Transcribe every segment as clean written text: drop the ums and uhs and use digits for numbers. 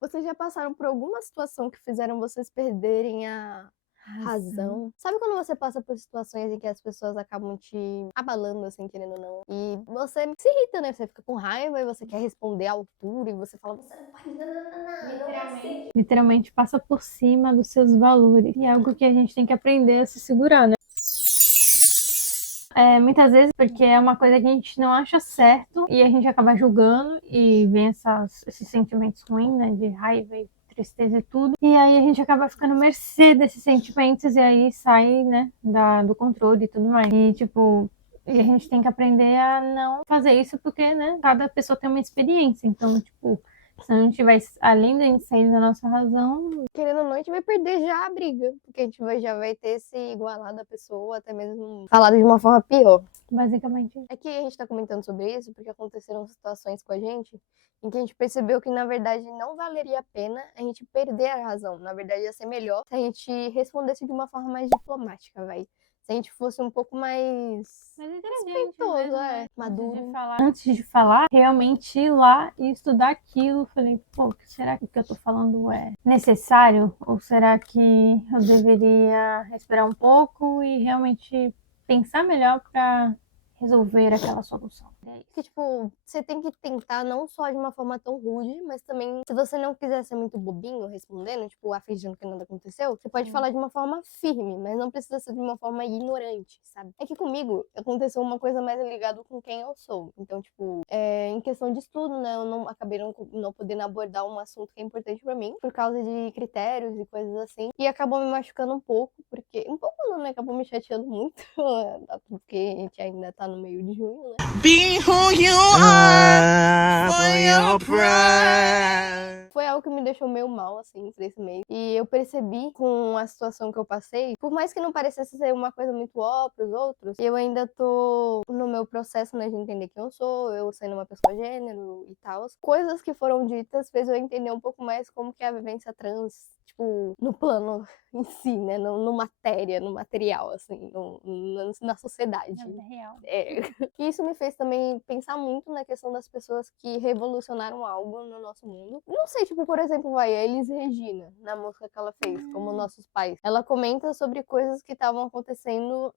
Vocês já passaram por alguma situação que fizeram vocês perderem a razão? Sabe quando você passa por situações em que as pessoas acabam te abalando, assim, querendo ou não, e você se irrita, né? Você fica com raiva e você quer responder à altura e você fala, você não pode, não é assim. Literalmente passa por cima dos seus valores. E é algo que a gente tem que aprender a se segurar, né? Muitas vezes porque é uma coisa que a gente não acha certo e a gente acaba julgando e vem esses sentimentos ruins, né? De raiva e tristeza e tudo. E aí a gente acaba ficando à mercê desses sentimentos e aí sai, né? Do controle e tudo mais. E tipo, e a gente tem que aprender a não fazer isso porque, né? Cada pessoa tem uma experiência. Então, tipo, se a gente vai, além da gente sair da nossa razão, Querendo ou não, a gente vai perder já a briga, porque a gente já vai ter se igualado a pessoa, até mesmo falado de uma forma pior. basicamente, É que a gente tá comentando sobre isso porque aconteceram situações com a gente em que a gente percebeu que, na verdade, não valeria a pena a gente perder a razão. Na verdade, ia ser melhor se a gente respondesse de uma forma mais diplomática, vai. Se a gente fosse um pouco mais mas inteligente respeitoso, mesmo, né? maduro. Antes de falar, realmente ir lá e estudar aquilo, falei, pô, será que o que eu tô falando é necessário? Ou será que eu deveria respirar um pouco e realmente pensar melhor para resolver aquela solução? Que, tipo, você tem que tentar não só de uma forma tão rude, mas também, se você não quiser ser muito bobinho respondendo, tipo, fingindo que nada aconteceu, você pode falar de uma forma firme, mas não precisa ser de uma forma ignorante, sabe? É que comigo aconteceu uma coisa mais ligada com quem eu sou. Então, tipo, em questão de estudo, né, eu não acabei não podendo abordar um assunto que é importante pra mim, por causa de critérios e coisas assim, e acabou me machucando um pouco, porque. Um pouco não, né? Acabou me chateando muito, porque a gente ainda tá no meio de junho, né? Be who you are for your pride. Foi algo que me deixou meio mal, assim, por esse mês. E eu percebi com a situação que eu passei, por mais que não parecesse ser uma coisa muito ó pros outros, eu ainda tô no meu processo, né, de entender quem eu sou, eu sendo uma pessoa gênero e tal. Coisas que foram ditas fez eu entender um pouco mais como que é a vivência trans, tipo, no plano em si, né, no matéria, no material, assim, na sociedade. Real. E isso me fez também pensar muito na questão das pessoas que revolucionaram algo no nosso mundo. Não sei, tipo, por exemplo, a Elis Regina, na música que ela fez, como Nossos Pais. Ela comenta sobre coisas que estavam acontecendo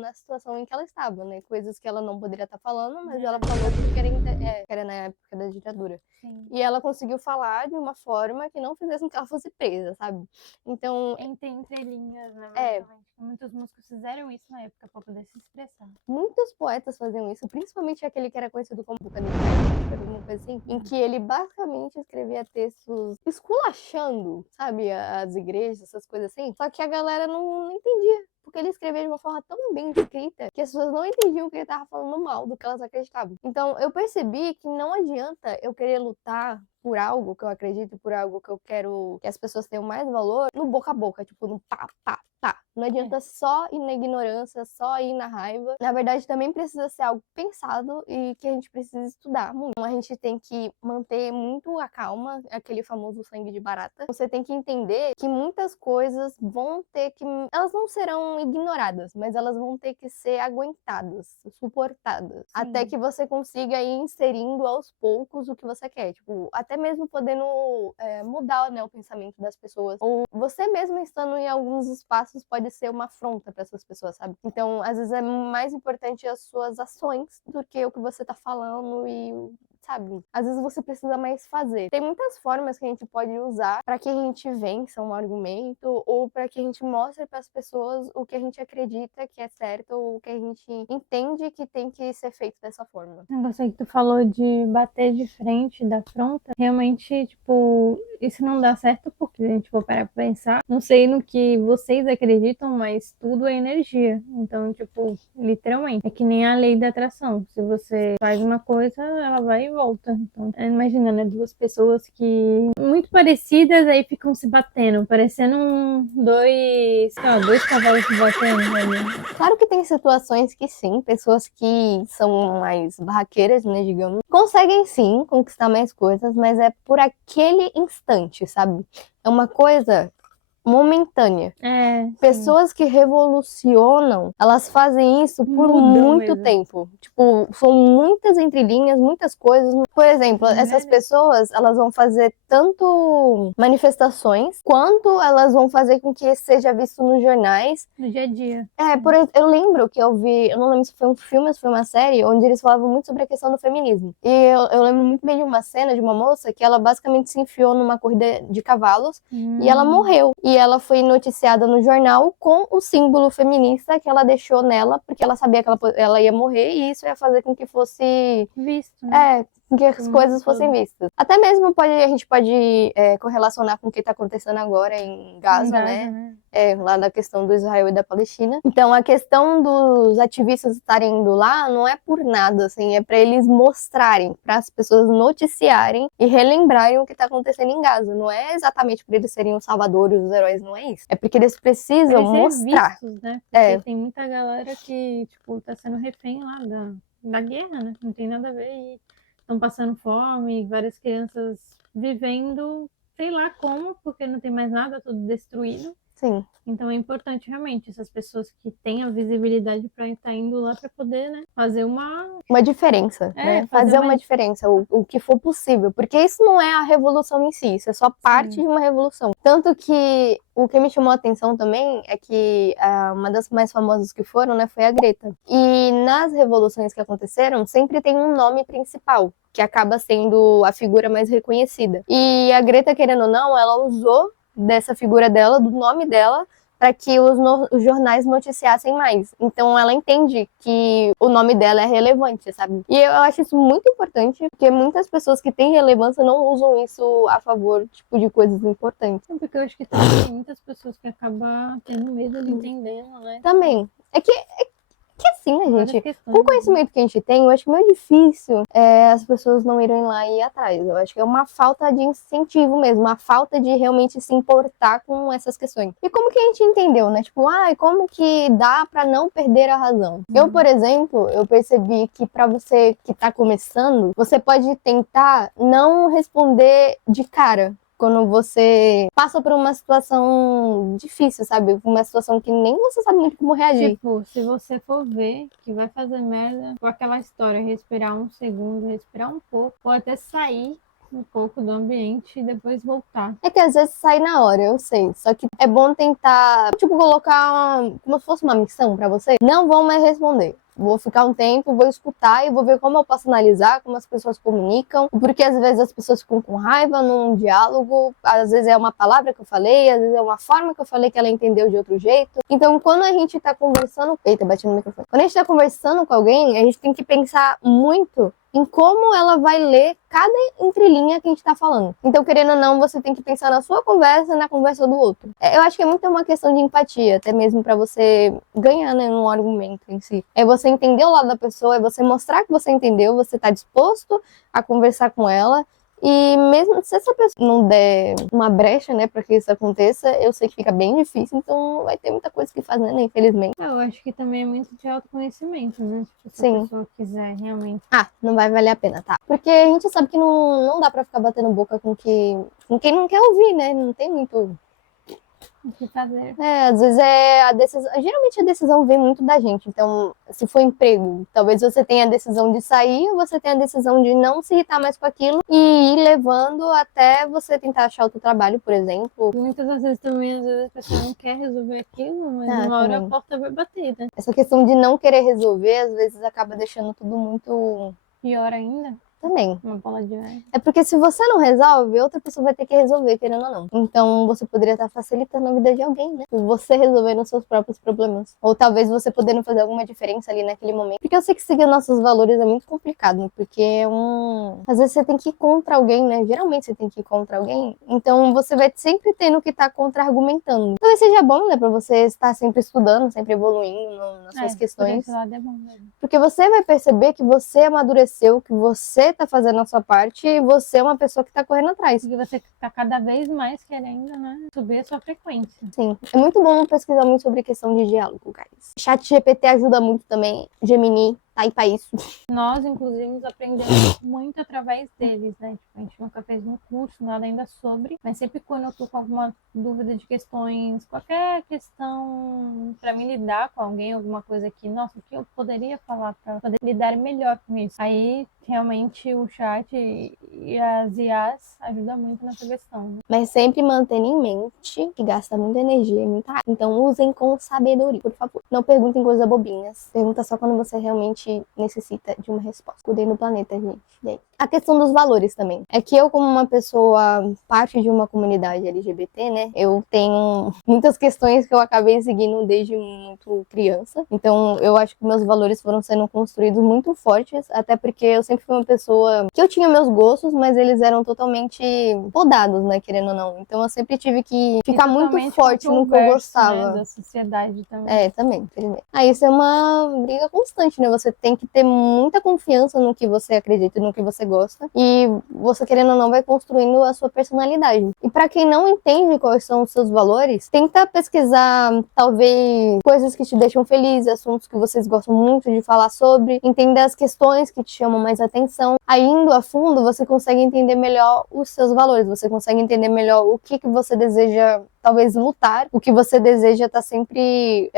na situação em que ela estava, né? Coisas que ela não poderia estar falando, mas ela falou porque era na época da ditadura. Sim. E ela conseguiu falar de uma forma que não fizesse com que ela fosse presa, sabe? Então, Entre linhas, né? Muitos músicos fizeram isso na época para poder se expressar. muitos poetas faziam isso, principalmente aquele que era conhecido como Bucaneta, alguma coisa assim, em que ele basicamente escrevia textos esculachando, sabe, as igrejas, essas coisas assim, só que a galera não entendia. Porque ele escrevia de uma forma tão bem escrita que as pessoas não entendiam que ele estava falando mal do que elas acreditavam. Então eu percebi que não adianta eu querer lutar por algo que eu acredito, por algo que eu quero que as pessoas tenham mais valor, no boca a boca, tipo, no pá, pá, pá. Não adianta só ir na ignorância, só ir na raiva. Na verdade, também precisa ser algo pensado e que a gente precisa estudar muito. A gente tem que manter muito a calma, aquele famoso sangue de barata. Você tem que entender que muitas coisas vão ter que... Elas não serão ignoradas, mas elas vão ter que ser aguentadas, suportadas. Sim. Até que você consiga ir inserindo aos poucos o que você quer. Tipo, até mesmo podendo mudar, né, o pensamento das pessoas. Ou você mesmo estando em alguns espaços pode ser uma afronta para essas pessoas, sabe? Então, às vezes é mais importante as suas ações do que o que você tá falando e sabe? Às vezes você precisa mais fazer. Tem muitas formas que a gente pode usar para que a gente vença um argumento ou para que a gente mostre para as pessoas o que a gente acredita que é certo ou o que a gente entende que tem que ser feito dessa forma. Eu gostei que tu falou de bater de frente, da afronta. Realmente, tipo, isso não dá certo porque se a gente for parar pra pensar, não sei no que vocês acreditam, mas tudo é energia. Então, tipo, literalmente, é que nem a lei da atração. Se você faz uma coisa, ela vai e volta. Então, imagina, né, duas pessoas que muito parecidas aí ficam se batendo, parecendo dois cavalos se batendo, né? Claro que tem situações que sim, pessoas que são mais barraqueiras, né, digamos, conseguem sim conquistar mais coisas, mas é por aquele instante, sabe? É uma coisa momentânea. Pessoas que revolucionam, elas fazem isso por muito tempo. Tipo, são muitas entrelinhas, muitas coisas. Por exemplo, Não é? essas pessoas, elas vão fazer tanto manifestações, quanto elas vão fazer com que seja visto nos jornais. No dia a dia. Eu lembro que eu vi, eu não lembro se foi um filme ou se foi uma série, onde eles falavam muito sobre a questão do feminismo. E eu lembro muito bem de uma cena de uma moça que ela basicamente se enfiou numa corrida de cavalos e ela morreu. E ela foi noticiada no jornal com o símbolo feminista que ela deixou nela, porque ela sabia que ela ia morrer e isso ia fazer com que fosse... Visto, né? Que as Como coisas um fossem todo. vistas. Até mesmo a gente pode correlacionar com o que está acontecendo agora em Gaza, né? Lá da questão do Israel e da Palestina. Então, a questão dos ativistas estarem indo lá não é por nada, assim, é para eles mostrarem, para as pessoas noticiarem e relembrarem o que está acontecendo em Gaza. Não é exatamente por eles serem os salvadores, os heróis, não é isso. É porque eles precisam Eles ser mostrar. vistos, né? Porque tem muita galera que, tipo, tá sendo refém lá da guerra, né? Não tem nada a ver e estão passando fome, várias crianças vivendo, sei lá como, porque não tem mais nada, tudo destruído. Sim. Então é importante realmente essas pessoas que têm a visibilidade para estar indo lá para poder, né, fazer uma diferença, né? Fazer uma diferença, o que for possível, porque isso não é a revolução em si, isso é só parte de uma revolução. Tanto que o que me chamou a atenção também é que uma das mais famosas que foram, né, foi a Greta. E nas revoluções que aconteceram, sempre tem um nome principal, que acaba sendo a figura mais reconhecida. E a Greta, querendo ou não, ela usou dessa figura dela, do nome dela, para que os jornais noticiassem mais. Então ela entende que o nome dela é relevante, sabe? E eu acho isso muito importante, porque muitas pessoas que têm relevância não usam isso a favor, tipo, de coisas importantes. Porque eu acho que também tem muitas pessoas que acabam tendo medo de entendendo, né? Também. É que assim, né, Várias gente? questões, Com o conhecimento que a gente tem, eu acho que é meio difícil as pessoas não irem lá e ir atrás. Eu acho que é uma falta de incentivo mesmo, uma falta de realmente se importar com essas questões. E como que a gente entendeu, né? Tipo, como que dá pra não perder a razão? Eu, por exemplo, eu percebi que pra você que tá começando, você pode tentar não responder de cara. Quando você passa por uma situação difícil, sabe? Uma situação que nem você sabe muito como reagir. Tipo, se você for ver que vai fazer merda com aquela história, respirar um segundo, respirar um pouco, ou até sair um pouco do ambiente e depois voltar. É que às vezes sai na hora, eu sei. Só que é bom tentar, tipo, colocar como se fosse uma missão pra você. Não vão mais responder. Vou ficar um tempo, vou escutar e vou ver como eu posso analisar, como as pessoas comunicam, porque às vezes as pessoas ficam com raiva num diálogo, às vezes é uma palavra que eu falei, às vezes é uma forma que eu falei que ela entendeu de outro jeito. Então, quando a gente tá conversando... Eita, bati no microfone. Quando a gente tá conversando com alguém, a gente tem que pensar muito em como ela vai ler cada entrelinha que a gente tá falando. Então, querendo ou não, você tem que pensar na sua conversa e na conversa do outro. Eu acho que é muito uma questão de empatia, até mesmo pra você ganhar, né, num argumento em si. É você entender o lado da pessoa, é você mostrar que você entendeu, você tá disposto a conversar com ela. E mesmo se essa pessoa não der uma brecha, né, pra que isso aconteça, eu sei que fica bem difícil, então vai ter muita coisa que fazer, né, infelizmente. Eu acho que também é muito de autoconhecimento, né? Tipo, se Sim. a pessoa quiser realmente. Não vai valer a pena, tá? Porque a gente sabe que não dá pra ficar batendo boca com quem não quer ouvir, né? Não tem muito... O que fazer? Às vezes a decisão... Geralmente a decisão vem muito da gente. Então, se for emprego, talvez você tenha a decisão de sair, ou você tenha a decisão de não se irritar mais com aquilo e ir levando até você tentar achar outro trabalho, por exemplo. E muitas das vezes também, às vezes a pessoa não quer resolver aquilo, mas uma hora também. a porta vai bater, né? Essa questão de não querer resolver, às vezes acaba deixando tudo muito... Pior ainda, Também. uma bola de neve. É porque se você não resolve, outra pessoa vai ter que resolver, querendo ou não. Então você poderia estar facilitando a vida de alguém, né? Você resolvendo os seus próprios problemas. Ou talvez você podendo fazer alguma diferença ali naquele momento. Porque eu sei que seguir nossos valores é muito complicado, né? Porque às vezes você tem que ir contra alguém, né? Geralmente você tem que ir contra alguém. Então você vai sempre tendo que estar contra-argumentando. Talvez seja bom, né? Pra você estar sempre estudando, sempre evoluindo nas suas questões. Por esse lado é bom mesmo. Porque você vai perceber que você amadureceu, que você tá fazendo a sua parte e você é uma pessoa que tá correndo atrás. Porque você tá cada vez mais querendo, né, subir a sua frequência. Sim. É muito bom pesquisar muito sobre questão de diálogo, guys. ChatGPT ajuda muito também. Gemini tá aí pra isso. Nós, inclusive, aprendemos muito através deles, né? Tipo, a gente nunca fez um curso, nada ainda sobre, mas sempre quando eu tô com alguma dúvida de questões, qualquer questão pra me lidar com alguém, alguma coisa que, nossa, o que eu poderia falar pra poder lidar melhor com isso? Aí Realmente o chat e as IAs ajudam muito nessa questão, né? Mas sempre mantendo em mente que gasta muita energia e muita água. Então usem com sabedoria, por favor. Não perguntem coisas bobinhas. Pergunta só quando você realmente necessita de uma resposta. Cuidem do planeta, gente. E aí? A questão dos valores também. É que eu, como uma pessoa, parte de uma comunidade LGBT, né? Eu tenho muitas questões que eu acabei seguindo desde muito criança. Então, eu acho que meus valores foram sendo construídos muito fortes, até porque eu sempre fui uma pessoa que eu tinha meus gostos, mas eles eram totalmente podados, né? Querendo ou não. Então, eu sempre tive que ficar muito Totalmente forte no que eu controverso, gostava. né, da sociedade também. É, também, infelizmente. Aí isso é uma briga constante, né? Você tem que ter muita confiança no que você acredita e no que você gosta. E você, querendo ou não, vai construindo a sua personalidade. E pra quem não entende quais são os seus valores, tenta pesquisar, talvez, coisas que te deixam feliz, assuntos que vocês gostam muito de falar sobre, entender as questões que te chamam mais atenção. Aí, indo a fundo, você consegue entender melhor os seus valores, você consegue entender melhor o que você deseja, talvez, lutar, o que você deseja estar sempre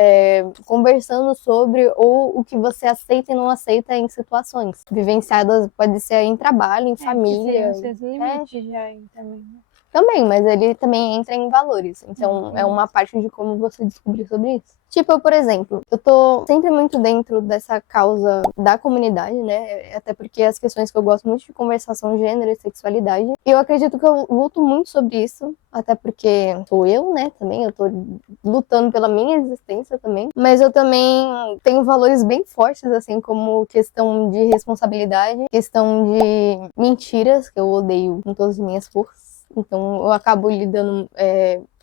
conversando sobre, ou o que você aceita e não aceita em situações vivenciadas, pode ser em trabalho, em Que família. seriam seus limites já aí também, né? Também, mas ele também entra em valores. Então, é uma parte de como você descobrir sobre isso. Tipo, eu, por exemplo, eu tô sempre muito dentro dessa causa da comunidade, né? Até porque as questões que eu gosto muito de conversar são gênero e sexualidade. E eu acredito que eu luto muito sobre isso, até porque sou eu, né? Também, eu tô lutando pela minha existência também. Mas eu também tenho valores bem fortes, assim, como questão de responsabilidade, questão de mentiras, que eu odeio com todas as minhas forças. Então, eu acabo lidando,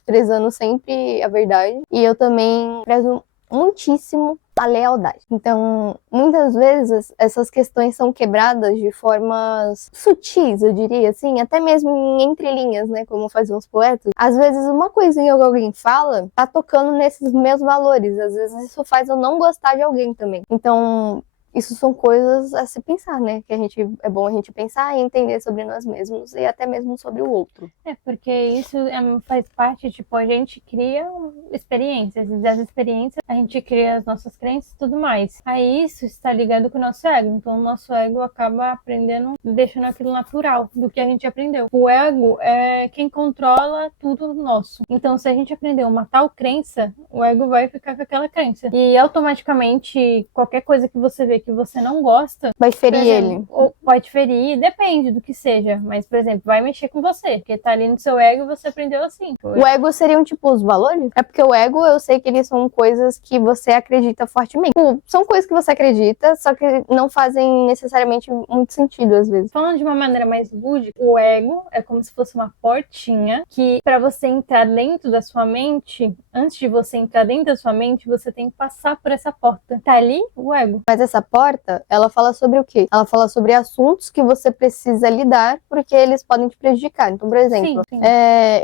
prezando sempre a verdade. E eu também prezo muitíssimo a lealdade. Então, muitas vezes, essas questões são quebradas de formas sutis, eu diria assim, até mesmo em entrelinhas, né, como faziam os poetas. Às vezes, uma coisinha que alguém fala tá tocando nesses meus valores. Às vezes, isso faz eu não gostar de alguém também. Então, isso são coisas a se pensar, né? Que é bom a gente pensar e entender sobre nós mesmos e até mesmo sobre o outro. É, porque isso faz parte, tipo, a gente cria experiências, e das experiências a gente cria as nossas crenças e tudo mais. Aí isso está ligado com o nosso ego, então o nosso ego acaba aprendendo, deixando aquilo natural do que a gente aprendeu. O ego é quem controla tudo nosso. Então se a gente aprendeu uma tal crença, o ego vai ficar com aquela crença. E automaticamente, qualquer coisa que você vê que você não gosta, Vai ferir por exemplo, ele. ou pode ferir, depende do que seja, mas, por exemplo, vai mexer com você, porque tá ali no seu ego e você aprendeu assim. O ego seriam, tipo, os valores? É porque o ego, eu sei que eles são coisas que você acredita fortemente. Tipo, são coisas que você acredita, só que não fazem necessariamente muito sentido, às vezes. Falando de uma maneira mais lúdica, o ego é como se fosse uma portinha que, para você entrar dentro da sua mente, antes de você entrar dentro da sua mente, você tem que passar por essa porta. Tá ali o ego. Mas essa porta, ela fala sobre o quê? Ela fala sobre assuntos que você precisa lidar porque eles podem te prejudicar. Então, por exemplo, Sim.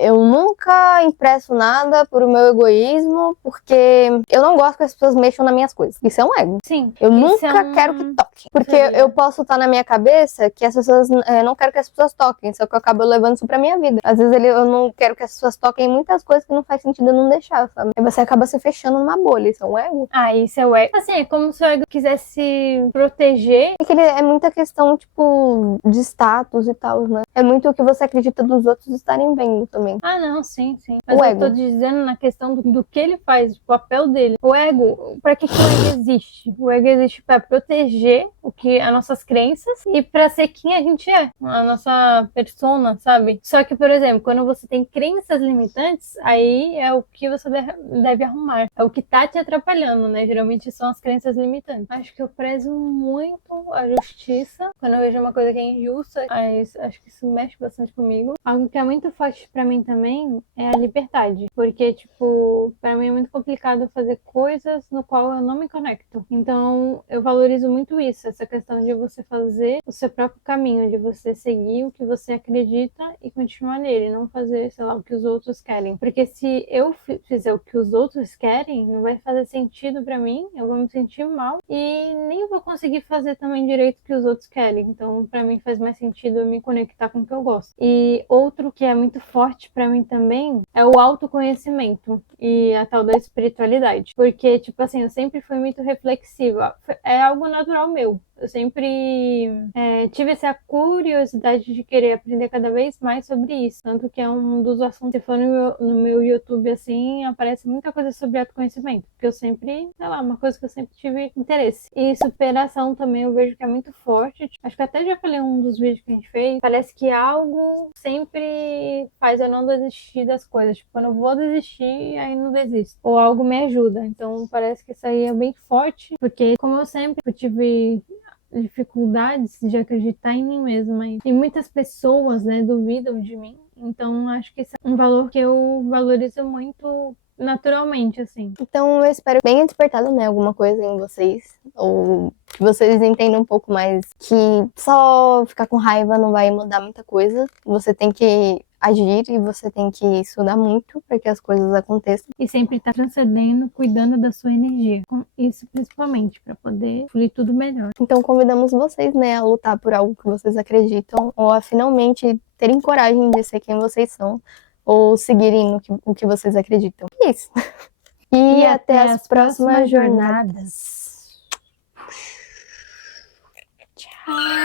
eu nunca impresso nada por o meu egoísmo porque eu não gosto que as pessoas mexam nas minhas coisas. Isso é um ego. Sim. Eu Isso nunca quero que toque. Porque Seria. eu posso estar na minha cabeça que as pessoas... não quero que as pessoas toquem, só que eu acabo levando isso pra minha vida. Às vezes eu não quero que as pessoas toquem em muitas coisas que não faz sentido eu não deixar, sabe? E você acaba se fechando numa bolha. Isso é um ego. Ah, isso é o ego. Assim, é como se o ego quisesse proteger. É que é muita questão, tipo, de status e tal, né? É muito o que você acredita dos outros estarem vendo também. Ah, não, sim. Mas O eu ego. tô dizendo na questão do que ele faz, o papel dele. O ego, pra que o ego existe? O ego existe pra proteger as nossas crenças e pra ser quem a gente é, a nossa persona, sabe? Só que, por exemplo, quando você tem crenças limitantes, aí é o que você deve arrumar. É o que tá te atrapalhando, né? Geralmente são as crenças limitantes. Acho que eu prezo muito a justiça. Quando eu vejo uma coisa que é injusta, acho que isso mexe bastante comigo. Algo que é muito forte pra mim também é a liberdade. Porque, tipo, pra mim é muito complicado fazer coisas no qual eu não me conecto. Então, eu valorizo muito isso, essa questão de você fazer o seu próprio caminho, de você seguir o que você acredita e continuar nele, não fazer, sei lá, o que os outros querem. Porque se eu fizer o que os outros querem, não vai fazer sentido pra mim, eu vou me sentir mal e nem vou conseguir fazer também direito o que os outros querem. Então, pra mim faz mais sentido eu me conectar com o que eu gosto. E outro que é muito forte pra mim também é o autoconhecimento e a tal da espiritualidade. Porque, tipo assim, eu sempre fui muito reflexiva. É algo natural meu. Eu sempre tive essa curiosidade de querer aprender cada vez mais sobre isso. Tanto que é um dos assuntos, se for no meu YouTube, assim, aparece muita coisa sobre autoconhecimento. Porque eu sempre, sei lá, uma coisa que eu sempre tive interesse. E superação também eu vejo que é muito forte. Acho que até já falei em um dos vídeos que a gente fez. Parece que algo sempre faz eu não desistir das coisas. Tipo, quando eu vou desistir, aí não desisto. Ou algo me ajuda. Então parece que isso aí é bem forte. Porque como eu sempre tive dificuldades de acreditar em mim mesma. E muitas pessoas, né, duvidam de mim. Então, acho que esse é um valor que eu valorizo muito naturalmente, assim. Então eu espero que tenha despertado, né, alguma coisa em vocês, ou que vocês entendam um pouco mais que só ficar com raiva não vai mudar muita coisa. Você tem que agir e você tem que estudar muito para que as coisas aconteçam. E sempre estar transcendendo, cuidando da sua energia. Com isso, principalmente, para poder fluir tudo melhor. Então convidamos vocês, né, a lutar por algo que vocês acreditam, ou a finalmente terem coragem de ser quem vocês são, ou seguirem o que vocês acreditam. É isso. E até as próximas jornadas. Tchau.